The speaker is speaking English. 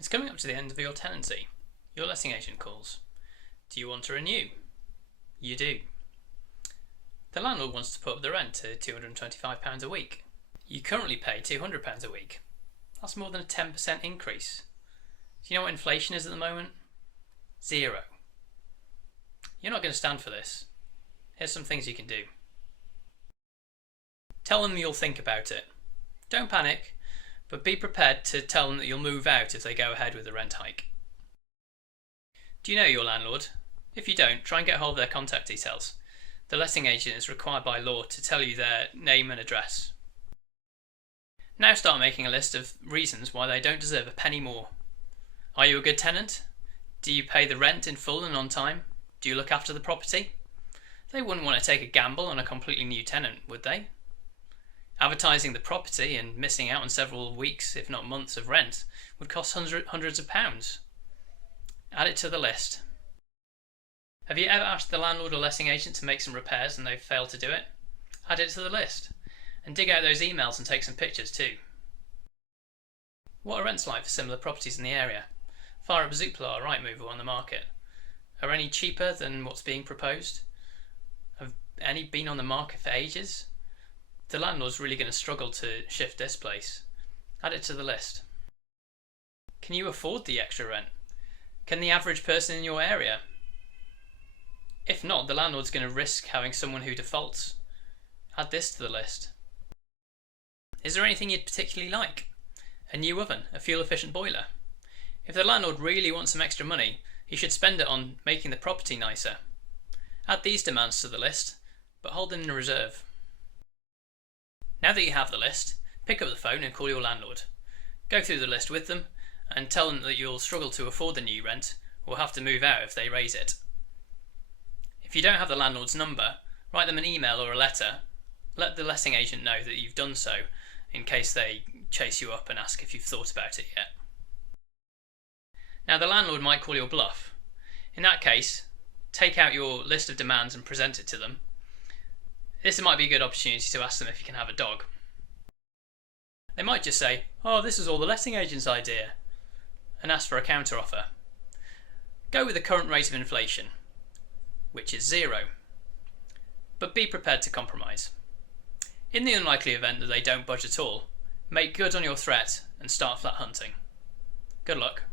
It's coming up to the end of your tenancy. Your letting agent calls. Do you want to renew? You do. The landlord wants to put up the rent to £225 a week. You currently pay £200 a week. That's more than a 10% increase. Do you know what inflation is at the moment? 0. You're not going to stand for this. Here's some things you can do. Tell them you'll think about it. Don't panic, but be prepared to tell them that you'll move out if they go ahead with the rent hike. Do you know your landlord? If you don't, try and get hold of their contact details. The letting agent is required by law to tell you their name and address. Now start making a list of reasons why they don't deserve a penny more. Are you a good tenant? Do you pay the rent in full and on time? Do you look after the property? They wouldn't want to take a gamble on a completely new tenant, would they? Advertising the property and missing out on several weeks, if not months, of rent would cost hundreds of pounds. Add it to the list. Have you ever asked the landlord or letting agent to make some repairs and they've failed to do it? Add it to the list. And dig out those emails and take some pictures too. What are rents like for similar properties in the area? Fire up Zoopla or Rightmove are on the market. Are any cheaper than what's being proposed? Have any been on the market for ages? The landlord's really going to struggle to shift this place. Add it to the list. Can you afford the extra rent? Can the average person in your area? If not, the landlord's going to risk having someone who defaults. Add this to the list. Is there anything you'd particularly like? A new oven, a fuel-efficient boiler? If the landlord really wants some extra money, he should spend it on making the property nicer. Add these demands to the list, but hold them in reserve. Now that you have the list, pick up the phone and call your landlord. Go through the list with them and tell them that you'll struggle to afford the new rent or have to move out if they raise it. If you don't have the landlord's number, write them an email or a letter. Let the letting agent know that you've done so in case they chase you up and ask if you've thought about it yet. Now the landlord might call your bluff. In that case, take out your list of demands and present it to them. This might be a good opportunity to ask them if you can have a dog. They might just say, "Oh, this was all the letting agent's idea," and ask for a counter offer. Go with the current rate of inflation, which is 0. But be prepared to compromise. In the unlikely event that they don't budge at all, make good on your threat and start flat hunting. Good luck.